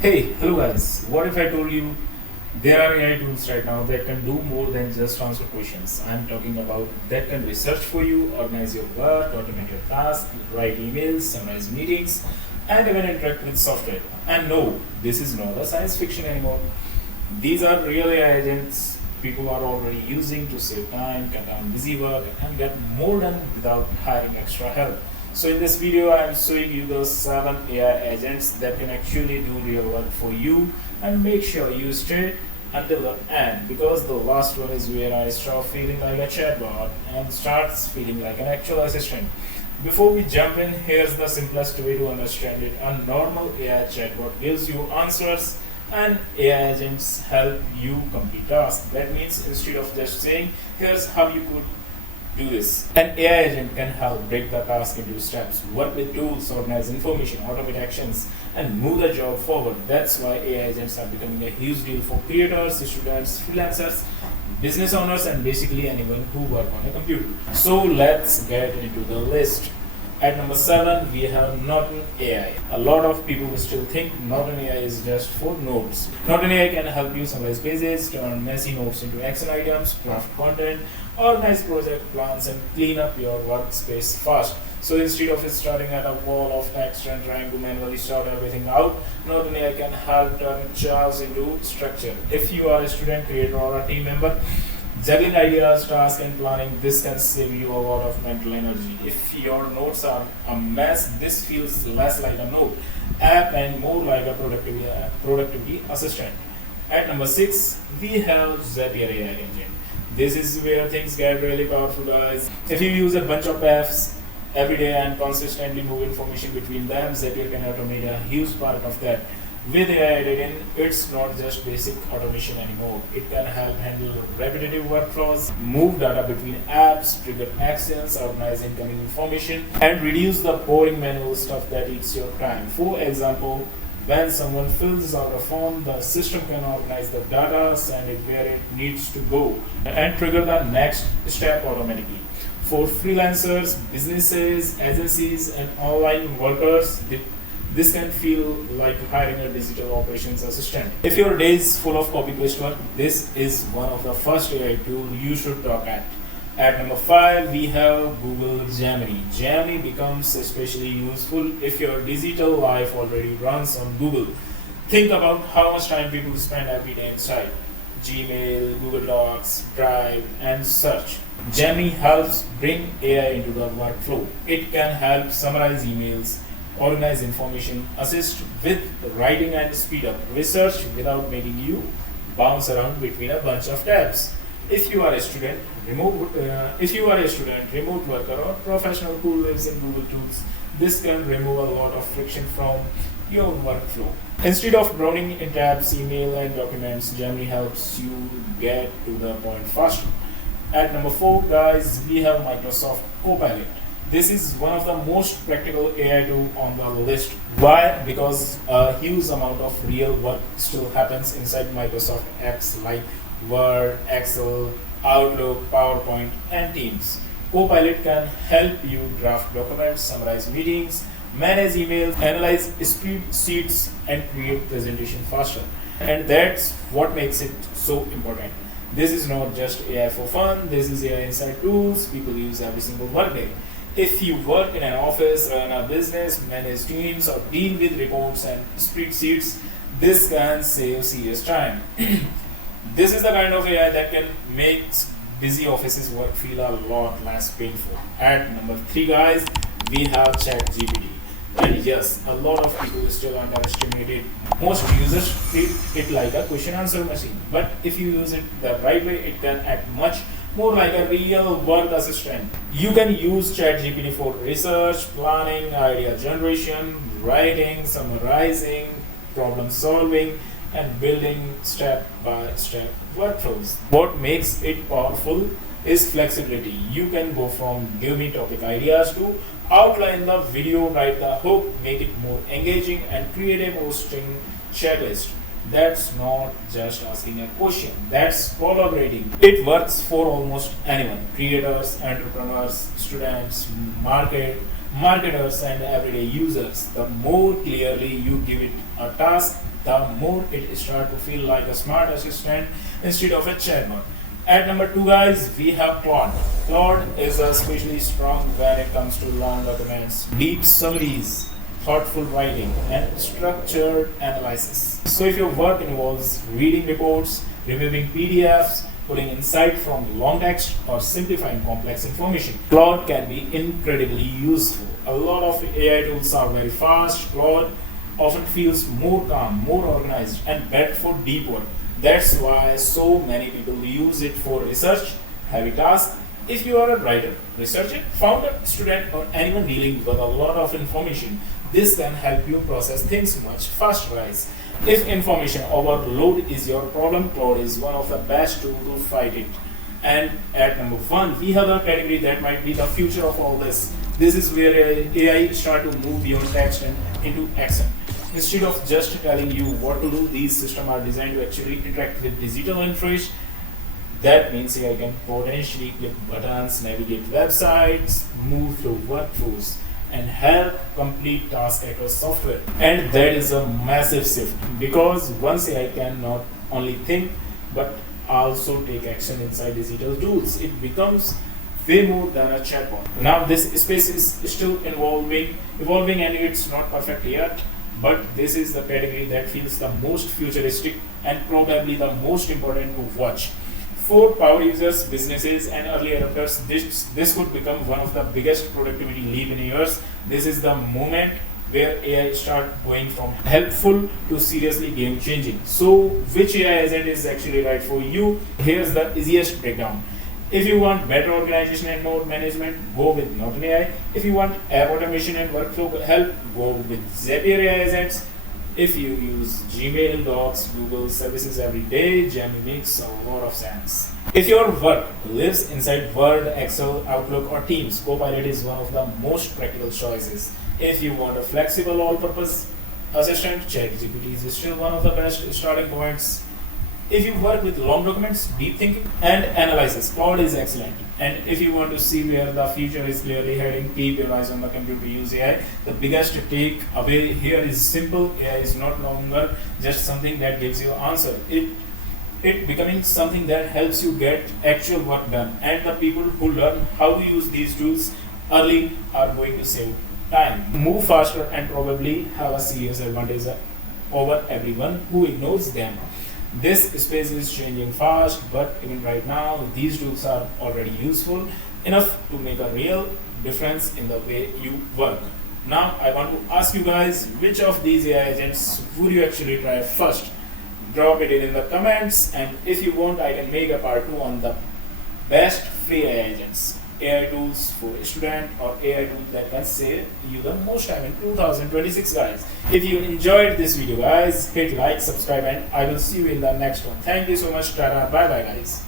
Hey, hello guys. What if I told you there are AI tools right now that can do more than just answer questions? I'm talking about that can research for you, organize your work, automate your tasks, write emails, summarize meetings, and even interact with software. And no, this is not a science fiction anymore. These are real AI agents people are already using to save time, cut down busy work, and get more done without hiring extra help. So in this video, I am showing you those 7 AI agents that can actually do real work for you, and make sure you stay until the end, because the last one is where I stop feeling like a chatbot and starts feeling like an actual assistant. Before we jump in, here's the simplest way to understand it. A normal AI chatbot gives you answers and AI agents help you complete tasks. That means instead of just saying, here's how you could do this, an AI agent can help break the task into steps, work with tools, organize information, automate actions, and move the job forward. That's why AI agents are becoming a huge deal for creators, students, freelancers, business owners, and basically anyone who work on a computer. So let's get into the list. At number 7, we have Norton AI. A lot of people still think Norton AI is just for notes. Norton AI can help you summarize pages, turn messy notes into action items, craft content, organize project plans, and clean up your workspace fast. So instead of starting at a wall of text and trying to manually sort everything out, Norton AI can help turn chaos into structure. If you are a student, creator, or a team member, juggling ideas, tasks, and planning, this can save you a lot of mental energy. If your notes are a mess, this feels less like a note app and more like a productivity assistant. At number 6, we have Zapier AI Agent. This is where things get really powerful, guys. If you use a bunch of apps every day and consistently move information between them, Zapier can automate a huge part of that. With AI added in, it's not just basic automation anymore. It can help handle repetitive workflows, move data between apps, trigger actions, organize incoming information, and reduce the boring manual stuff that eats your time. For example, when someone fills out a form, the system can organize the data, send it where it needs to go, and trigger the next step automatically. For freelancers, businesses, agencies, and online workers, this can feel like hiring a digital operations assistant. If your day is full of copy paste work, this is one of the first AI tools you should talk at. At number 5, we have Google Gemini. Gemini becomes especially useful if your digital life already runs on Google. Think about how much time people spend every day inside Gmail, Google Docs, Drive, and search. Gemini helps bring AI into the workflow. It can help summarize emails, organize information, assist with writing, and speed up research without making you bounce around between a bunch of tabs. If you are a student, remote worker, or professional who lives in Google Tools, this can remove a lot of friction from your workflow. Instead of drowning in tabs, email, and documents, Gemini helps you get to the point faster. At number 4, guys, we have Microsoft Copilot. This is one of the most practical AI tools on the list. Why? Because a huge amount of real work still happens inside Microsoft apps like Word, Excel, Outlook, PowerPoint, and Teams. Copilot can help you draft documents, summarize meetings, manage emails, analyze spreadsheets, and create presentation faster. And that's what makes it so important. This is not just AI for fun, this is AI inside tools people use every single workday. If you work in an office, run a business, manage teams, or deal with reports and spreadsheets, this can save serious time. This is the kind of AI that can make busy offices work feel a lot less painful. At number 3, guys, we have ChatGPT. And yes, a lot of people still underestimate it. Most users treat it like a question answer machine. But if you use it the right way, it can act much more like a real work assistant. You can use ChatGPT for research, planning, idea generation, writing, summarizing, problem solving, and building step-by-step workflows. What makes it powerful is flexibility. You can go from give me topic ideas to outline the video, write the hook, make it more engaging, and create a posting checklist. That's not just asking a question, that's collaborating. It works for almost anyone: creators, entrepreneurs, students, marketers and everyday users. The more clearly you give it a task, the more it starts to feel like a smart assistant instead of a chatbot. At number 2, guys, we have Claude. Claude is especially strong when it comes to long documents, deep summaries, thoughtful writing, and structured analysis. So if your work involves reading reports, reviewing PDFs, pulling insight from long text, or simplifying complex information, Claude can be incredibly useful. A lot of AI tools are very fast. Claude often feels more calm, more organized, and better for deep work. That's why so many people use it for research, heavy tasks. If you are a writer, researcher, founder, student, or anyone dealing with a lot of information, this can help you process things much faster, guys. If information overload is your problem, Claude is one of the best tools to fight it. And at number 1, we have a category that might be the future of all this. This is where AI start to move beyond text and into action. Instead of just telling you what to do, these systems are designed to actually interact with digital interface. That means AI can potentially click buttons, navigate websites, move through workflows, and help complete tasks across software. And that is a massive shift because once AI can not only think but also take action inside digital tools, it becomes way more than a chatbot. Now this space is still evolving and it's not perfect yet, but this is the category that feels the most futuristic and probably the most important to watch. For power users, businesses, and early adopters, this could become one of the biggest productivity leap in years. This is the moment where AI start going from helpful to seriously game changing. So, which AI agent is actually right for you? Here's the easiest breakdown. If you want better organization and more management, go with Norton AI. If you want app automation and workflow help, go with Zapier AI Agents. If you use Gmail, Docs, Google services every day, Gemini makes a lot of sense. If your work lives inside Word, Excel, Outlook, or Teams, Copilot is one of the most practical choices. If you want a flexible all-purpose assistant, ChatGPT is still one of the best starting points. If you work with long documents, deep thinking, and analysis, Claude is excellent. And if you want to see where the future is clearly heading, keep your eyes on the computer, use AI. The biggest takeaway here is simple. AI is not longer just something that gives you an answer. It becoming something that helps you get actual work done. And the people who learn how to use these tools early are going to save time, move faster, and probably have a serious advantage over everyone who ignores them. This space is changing fast, but even right now, these tools are already useful enough to make a real difference in the way you work. Now, I want to ask you guys, which of these AI agents would you actually try first? Drop it in the comments, and if you want, I can make a part 2 on the best free AI agents, AI tools for a student, or AI tools that can save you the most time in 2026, guys. If you enjoyed this video, guys, hit like, subscribe, and I will see you in the next one. Thank you so much. Tata, bye bye, guys.